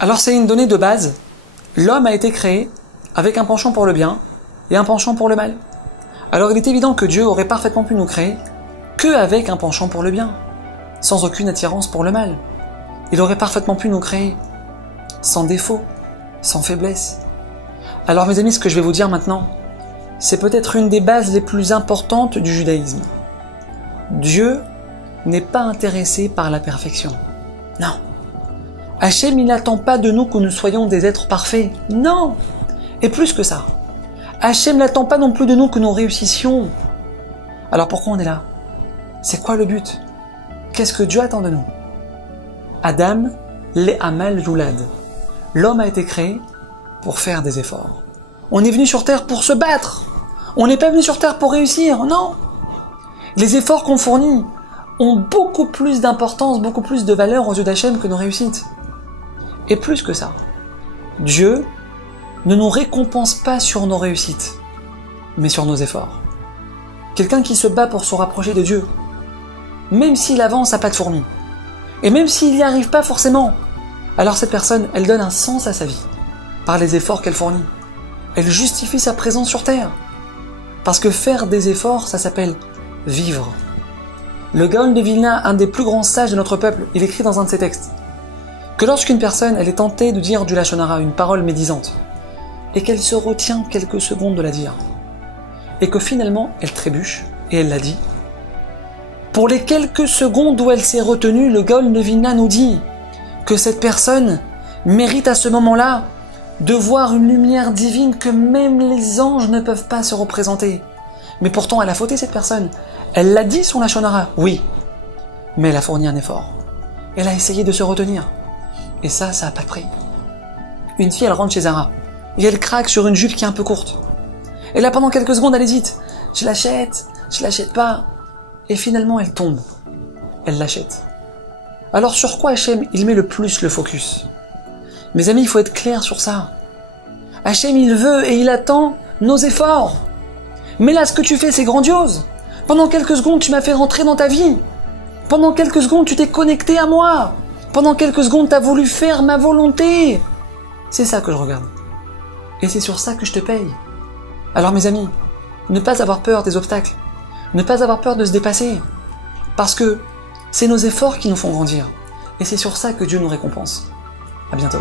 Alors c'est une donnée de base. L'homme a été créé avec un penchant pour le bien et un penchant pour le mal. Alors il est évident que Dieu aurait parfaitement pu nous créer qu'avec un penchant pour le bien, sans aucune attirance pour le mal. Il aurait parfaitement pu nous créer sans défaut, sans faiblesse. Alors mes amis, ce que je vais vous dire maintenant, c'est peut-être une des bases les plus importantes du judaïsme. Dieu n'est pas intéressé par la perfection. Non. Hachem, il n'attend pas de nous que nous soyons des êtres parfaits. Non. Et plus que ça, Hachem n'attend pas non plus de nous que nous réussissions. Alors pourquoi on est là? C'est quoi le but? Qu'est-ce que Dieu attend de nous? Adam, le'amal yulad. L'homme a été créé pour faire des efforts. On est venu sur terre pour se battre. On n'est pas venu sur terre pour réussir, non. Les efforts qu'on fournit ont beaucoup plus d'importance, beaucoup plus de valeur aux yeux d'Hachem que nos réussites. Et plus que ça, Dieu ne nous récompense pas sur nos réussites, mais sur nos efforts. Quelqu'un qui se bat pour se rapprocher de Dieu, même s'il avance à pas de fourmi, et même s'il n'y arrive pas forcément, alors cette personne, elle donne un sens à sa vie, par les efforts qu'elle fournit. Elle justifie sa présence sur terre. Parce que faire des efforts, ça s'appelle vivre. Le Gaon de Vilna, un des plus grands sages de notre peuple, il écrit dans un de ses textes que lorsqu'une personne, elle est tentée de dire du Lachon Hara, une parole médisante, et qu'elle se retient quelques secondes de la dire, et que finalement, elle trébuche, et elle la dit, pour les quelques secondes où elle s'est retenue, le Gaon de Vilna nous dit que cette personne mérite à ce moment-là de voir une lumière divine que même les anges ne peuvent pas se représenter. Mais pourtant, elle a fauté cette personne. Elle l'a dit son Lachon Hara, oui. Mais elle a fourni un effort. Elle a essayé de se retenir. Et ça n'a pas de prix. Une fille, elle rentre chez Zara. Et elle craque sur une jupe qui est un peu courte. Et là, pendant quelques secondes, elle hésite. Je l'achète pas. Et finalement, elle tombe. Elle l'achète. Alors sur quoi Hachem, il met le plus le focus? Mes amis, il faut être clair sur ça. Hachem, il veut et il attend nos efforts. Mais là, ce que tu fais, c'est grandiose. Pendant quelques secondes, tu m'as fait rentrer dans ta vie. Pendant quelques secondes, tu t'es connecté à moi. Pendant quelques secondes, tu as voulu faire ma volonté. C'est ça que je regarde. Et c'est sur ça que je te paye. Alors mes amis, ne pas avoir peur des obstacles. Ne pas avoir peur de se dépasser. Parce que c'est nos efforts qui nous font grandir. Et c'est sur ça que Dieu nous récompense. À bientôt.